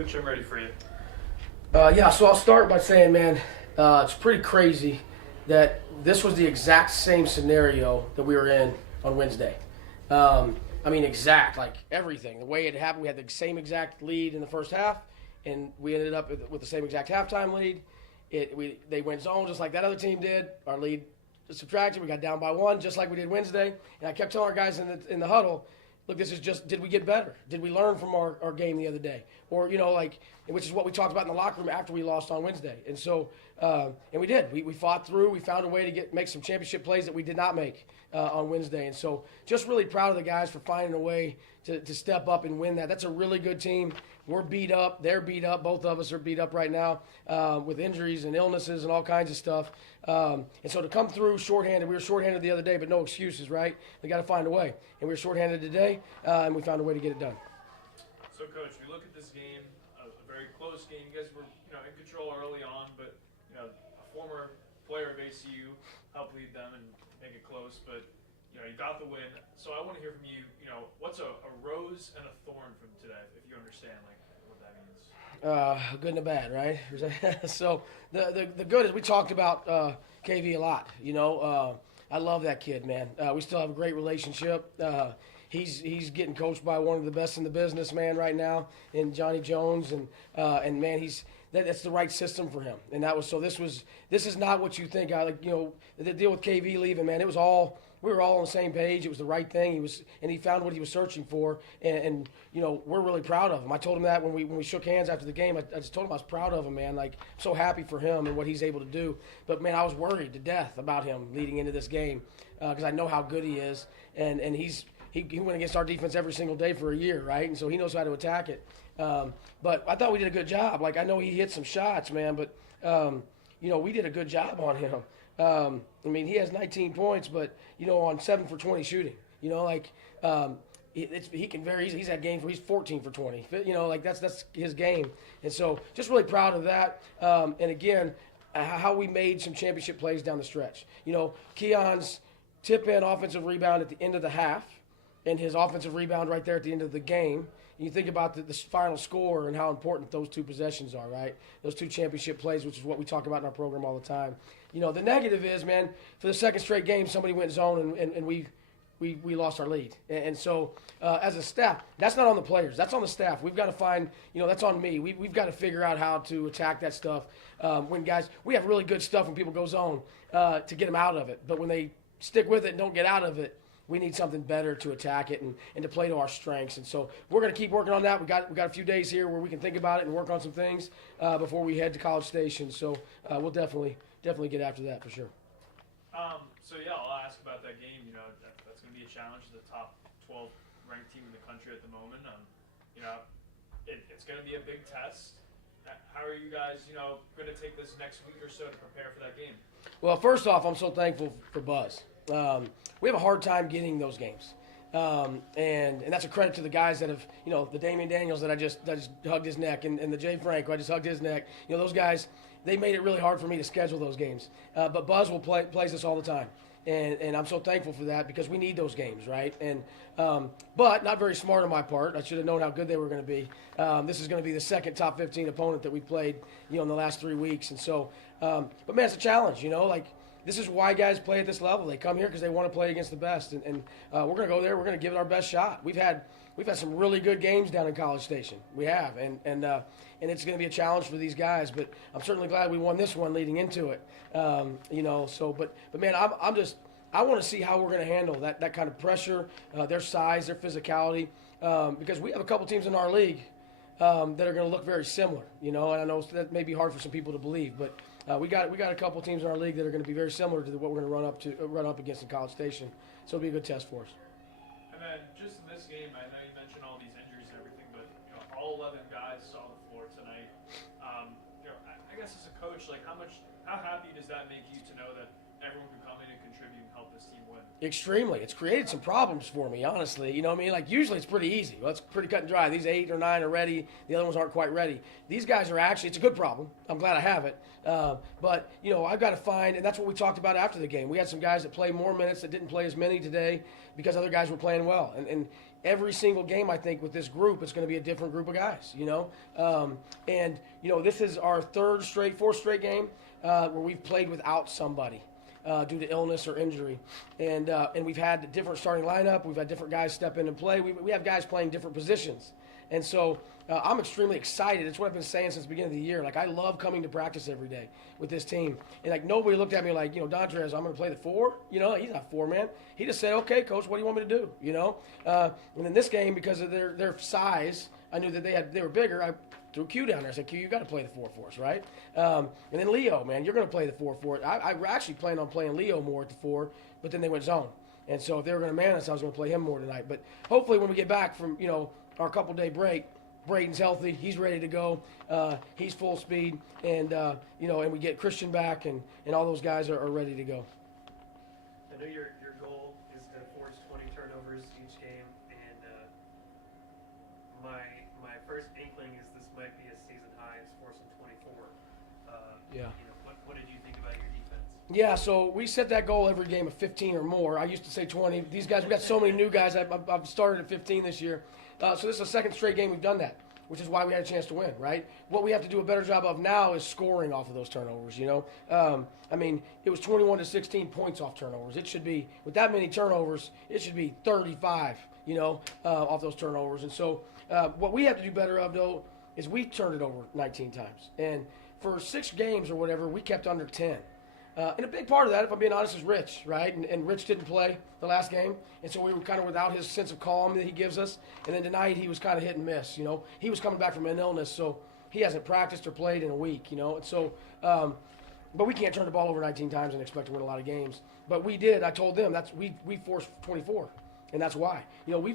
Coach. I'm ready for you. Yeah, so I'll start by saying, man, it's pretty crazy that this was the exact same scenario that we were in on Wednesday. I mean, exact, like everything. The way it happened, we had the same exact lead in the first half, and we ended up with the same exact halftime lead. They went zone just like that other team did. Our lead subtracted. We got down by one, just like we did Wednesday. And I kept telling our guys in the huddle, look, this is just, did we get better? Did we learn from our game the other day? Or, which is what we talked about in the locker room after we lost on Wednesday. And so, and we did. We fought through. We found a way to make some championship plays that we did not make on Wednesday. And so just really proud of the guys for finding a way to step up and win that. That's a really good team. We're beat up. They're beat up. Both of us are beat up right now with injuries and illnesses and all kinds of stuff. And so to come through shorthanded, we were shorthanded the other day, but no excuses, right? We got to find a way. And we were shorthanded today, and we found a way to get it done. So, Coach, we look at this game, a very close game. You guys were, in control early on, but a former player of ACU helped lead them and make it close. But you got the win. So I want to hear from you. What's a rose and a thorn from today, if you understand what that means. Good and a bad, right? So the good is we talked about KV a lot. I love that kid, man. We still have a great relationship. He's getting coached by one of the best in the business, man, right now, in Johnny Jones, and man, that's the right system for him. And this is not what you think. The deal with KV leaving, man, we were all on the same page. It was the right thing. He found what he was searching for, and we're really proud of him. I told him that when we shook hands after the game. I just told him I was proud of him, man. Like, I'm so happy for him and what he's able to do. But man, I was worried to death about him leading into this game because I know how good he is, and he went against our defense every single day for a year, right? And so he knows how to attack it. But I thought we did a good job. Like, I know he hit some shots, man, but we did a good job on him. He has 19 points, but on 7 for 20 shooting. He can vary. He's had games where he's 14 for 20. That's his game. And so just really proud of that. And again, how we made some championship plays down the stretch. Keon's tip-in offensive rebound at the end of the half, and his offensive rebound right there at the end of the game. And you think about the final score and how important those two possessions are, right? Those two championship plays, which is what we talk about in our program all the time. The negative is, man, for the second straight game, somebody went zone and we lost our lead. And so as a staff, that's not on the players. That's on the staff. We've got to find, that's on me. We've got to figure out how to attack that stuff. We have really good stuff when people go zone to get them out of it. But when they stick with it and don't get out of it, we need something better to attack it and to play to our strengths. And so we're going to keep working on that. We got a few days here where we can think about it and work on some things before we head to College Station. So we'll definitely get after that for sure. I'll ask about that game. That's going to be a challenge to the top 12 ranked team in the country at the moment. It's going to be a big test. How are you guys, going to take this next week or so to prepare for that game? Well, first off, I'm so thankful for Buzz. We have a hard time getting those games. And that's a credit to the guys that have, the Damian Daniels that I just hugged his neck, and the Jay Franco, I just hugged his neck. Those guys, they made it really hard for me to schedule those games. But Buzz plays us all the time. And I'm so thankful for that because we need those games, right? And but not very smart on my part. I should have known how good they were going to be. This is going to be the second top 15 opponent that we played, in the last 3 weeks. And so, but man, it's a challenge, This is why guys play at this level. They come here because they want to play against the best, and we're going to go there. We're going to give it our best shot. We've had some really good games down in College Station. We have, and it's going to be a challenge for these guys. But I'm certainly glad we won this one leading into it. But man, I want to see how we're going to handle that kind of pressure, their size, their physicality, because we have a couple teams in our league that are going to look very similar. And I know that may be hard for some people to believe, but. We got a couple teams in our league that are going to be very similar to what we're going to run up against in College Station. So it'll be a good test for us. And then just in this game, I know you mentioned all these injuries and everything, but all 11 guys saw the floor tonight. I guess as a coach, how happy does that make you to know that everyone can come in and contribute and help this team win. Extremely. It's created some problems for me, honestly. You know what I mean? Like, usually it's pretty easy. Well, it's pretty cut and dry. These 8 or 9 are ready. The other ones aren't quite ready. These guys are actually, it's a good problem. I'm glad I have it. But, you know, I've got to find, and that's what we talked about after the game. We had some guys that played more minutes that didn't play as many today because other guys were playing well. And every single game, I think, with this group, it's going to be a different group of guys, you know? And, you know, this is our fourth straight game where we've played without somebody. Due to illness or injury, and we've had a different starting lineup. We've had different guys step in and play. We have guys playing different positions, and so I'm extremely excited. It's what I've been saying since the beginning of the year. Like, I love coming to practice every day with this team, and like nobody looked at me like, you know, Dontrez, I'm going to play the 4. You know, he's not 4 man. He just said, okay, coach, what do you want me to do? You know, and in this game, because of their size, I knew that they were bigger. I threw Q down there. I said, Q, you got to play the 4 for us, right? And then Leo, man, you're going to play the 4 for us. I actually planned on playing Leo more at the 4, but then they went zone. And so if they were going to man us, I was going to play him more tonight. But hopefully when we get back from, you know, our couple-day break, Braden's healthy. He's ready to go. He's full speed. And, you know, and we get Christian back, and all those guys are ready to go. I know your goal is to force 20 turnovers each game, and my first inkling is this might be a season high. It's forcing 24. Yeah. You know, what did you think about your defense? Yeah, so we set that goal every game of 15 or more. I used to say 20. These guys, we've got so many new guys. I've started at 15 this year. So this is the second straight game we've done that, which is why we had a chance to win, right? What we have to do a better job of now is scoring off of those turnovers, you know? I mean, it was 21 to 16 points off turnovers. It should be, with that many turnovers, it should be 35, you know, off those turnovers. And so what we have to do better of, though, is we turned it over 19 times. And for 6 games or whatever, we kept under 10. And a big part of that, if I'm being honest, is Rich, right? And Rich didn't play the last game, and so we were kind of without his sense of calm that he gives us. And then tonight he was kind of hit and miss, you know. He was coming back from an illness, so he hasn't practiced or played in a week, you know. And so, but we can't turn the ball over 19 times and expect to win a lot of games. But we did. I told them we forced 24, and that's why. You know,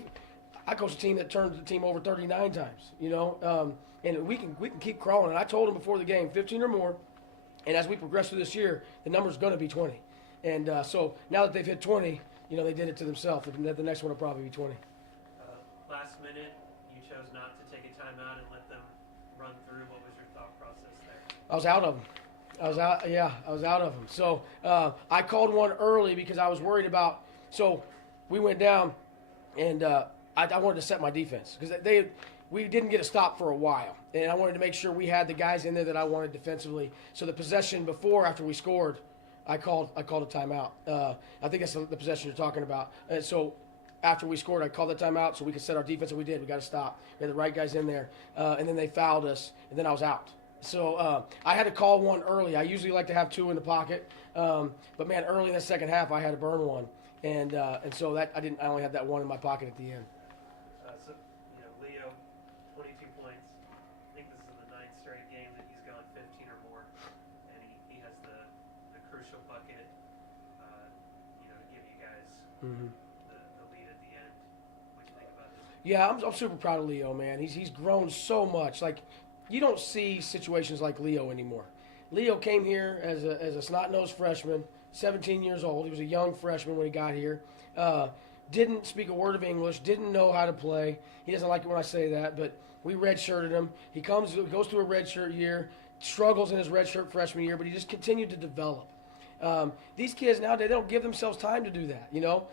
I coached a team that turned the team over 39 times, you know. And we can keep crawling. And I told them before the game, 15 or more. And as we progress through this year, the number's going to be 20. And so now that they've hit 20, you know, they did it to themselves. The next one will probably be 20. Last minute, you chose not to take a timeout and let them run through. What was your thought process there? I was out of them. I was out of them. So I called one early because I was worried about. So we went down, and I wanted to set my defense because we didn't get a stop for a while, and I wanted to make sure we had the guys in there that I wanted defensively. So the possession before, after we scored, I called a timeout. I think that's the possession you're talking about. And so after we scored, I called the timeout so we could set our defense, and we did. We got to stop. We had the right guys in there, and then they fouled us, and then I was out. So I had to call one early. I usually like to have 2 in the pocket, but man, early in the second half, I had to burn one, and so that I only had that one in my pocket at the end. So, you know, Leo, 22 points. I think this is the 9th straight game that he's gone 15 or more, and he has the crucial bucket, you know, to give you guys the lead at the end. What do you think about this? Yeah, I'm super proud of Leo, man. He's grown so much. Like, you don't see situations like Leo anymore. Leo came here as a snot-nosed freshman, 17 years old. He was a young freshman when he got here. Didn't speak a word of English, didn't know how to play. He doesn't like it when I say that, but we redshirted him. He goes through a redshirt year, struggles in his redshirt freshman year, but he just continued to develop. These kids nowadays, they don't give themselves time to do that, you know.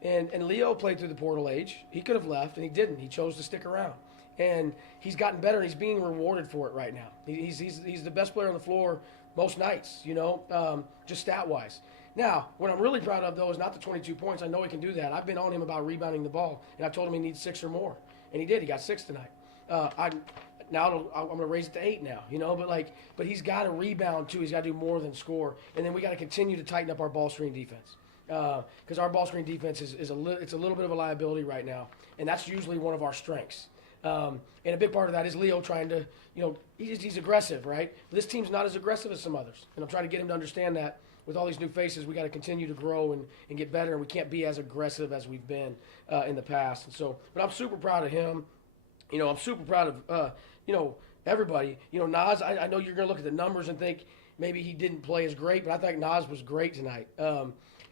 And Leo played through the portal age. He could have left, and he didn't. He chose to stick around. And he's gotten better, and he's being rewarded for it right now. He's the best player on the floor most nights, you know, just stat-wise. Now, what I'm really proud of, though, is not the 22 points. I know he can do that. I've been on him about rebounding the ball, and I told him he needs 6 or more. And he did. He got 6 tonight. I'm going to raise it to 8 now, you know. But he's got to rebound, too. He's got to do more than score. And then we got to continue to tighten up our ball screen defense. Because our ball screen defense it's a little bit of a liability right now. And that's usually one of our strengths. And a big part of that is Leo trying to, you know, he's aggressive, right? But this team's not as aggressive as some others. And I'm trying to get him to understand that with all these new faces, we got to continue to grow and get better. And we can't be as aggressive as we've been in the past. And so, but I'm super proud of him. You know, I'm super proud of, you know, everybody. You know, Nas, I know you're going to look at the numbers and think, maybe he didn't play as great, but I thought Nas was great tonight.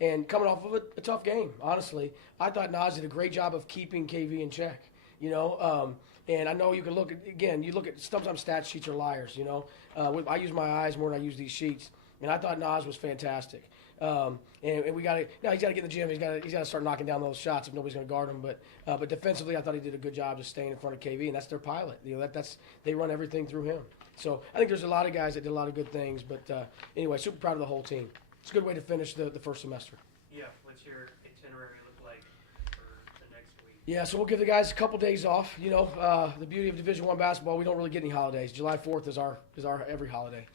And coming off of a tough game, honestly, I thought Nas did a great job of keeping KV in check. And I know you can look at, you look at, sometimes stat sheets are liars, I use my eyes more than I use these sheets. And I thought Nas was fantastic. And we got to, now he's got to get in the gym. He's got to start knocking down those shots if nobody's going to guard him. But defensively, I thought he did a good job just staying in front of KV, and that's their pilot. They run everything through him. So I think there's a lot of guys that did a lot of good things. But anyway, super proud of the whole team. It's a good way to finish the first semester. Yeah, what's your itinerary look like for the next week? Yeah, so we'll give the guys a couple days off. The beauty of Division I basketball, we don't really get any holidays. July 4th is our every holiday.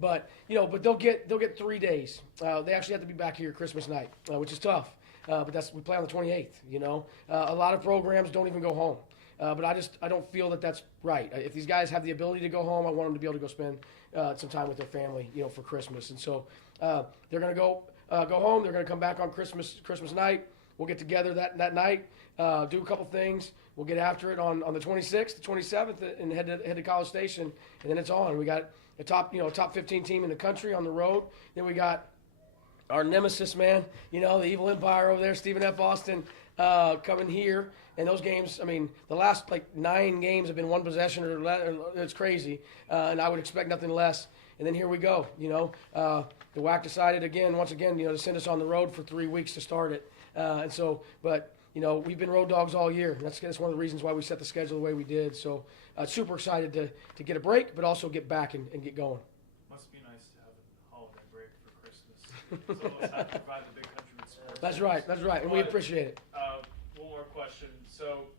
But they'll get 3 days. They actually have to be back here Christmas night, which is tough. But we play on the 28th. A lot of programs don't even go home. But I don't feel that that's right. If these guys have the ability to go home, I want them to be able to go spend some time with their family, for Christmas. And so they're going to go home. They're going to come back on Christmas night. We'll get together that night, do a couple things. We'll get after it on the 26th, the 27th, and head to College Station, and then it's on. We got a top 15 team in the country on the road. Then we got our nemesis, man, the evil empire over there, Stephen F. Austin, coming here. And those games, the last 9 games have been one possession or less. It's crazy, and I would expect nothing less. And then here we go. The WAC decided once again, to send us on the road for 3 weeks to start it. We've been road dogs all year. That's one of the reasons why we set the schedule the way we did. So super excited to get a break, but also get back and get going. Must be nice to have a holiday break for Christmas. Some of us have to provide the big country with sports. That's right, and we appreciate it. One more question. So,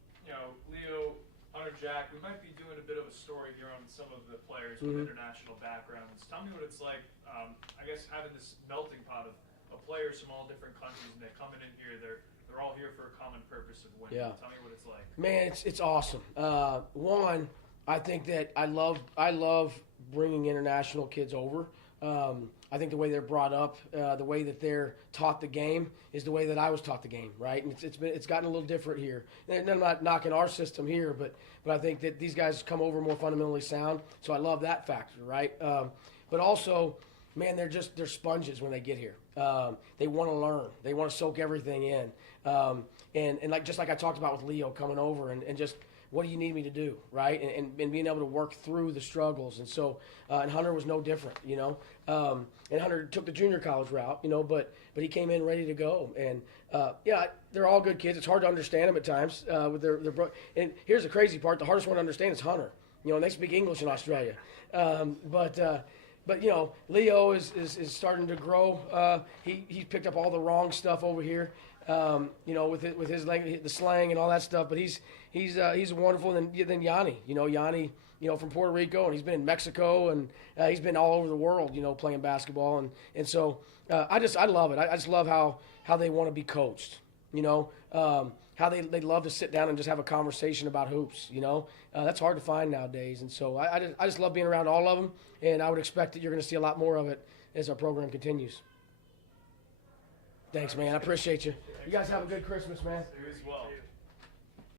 Leo, Hunter, Jack, we might be doing a bit of a story here on some of the players with international backgrounds. Tell me what it's like, I guess, having this melting pot of players from all different countries, and they're coming in here. They're all here for a common purpose of winning. Yeah. Tell me what it's like. Man, it's awesome. One, I think that I love bringing international kids over. I think the way they're brought up, the way that they're taught the game is the way that I was taught the game, right? And it's gotten a little different here. And I'm not knocking our system here, but I think that these guys come over more fundamentally sound. So I love that factor, right? But also, man, they're sponges when they get here. They want to learn. They want to soak everything in. And just like I talked about with Leo coming over and just what do you need me to do, right? And being able to work through the struggles. And so, and Hunter was no different, and Hunter took the junior college route, but he came in ready to go. And they're all good kids. It's hard to understand them at times. And here's the crazy part: the hardest one to understand is Hunter. And they speak English in Australia, But Leo is starting to grow. He picked up all the wrong stuff over here, with his language, the slang and all that stuff. But he's wonderful. And then Yanni, Yanni, from Puerto Rico, and he's been in Mexico, and he's been all over the world, playing basketball. And so I love it. I just love how they want to be coached. How they love to sit down and just have a conversation about hoops. That's hard to find nowadays. And so I just love being around all of them, and I would expect that you're going to see a lot more of it as our program continues. Thanks, man. I appreciate you. You guys have a good Christmas, man. You as well.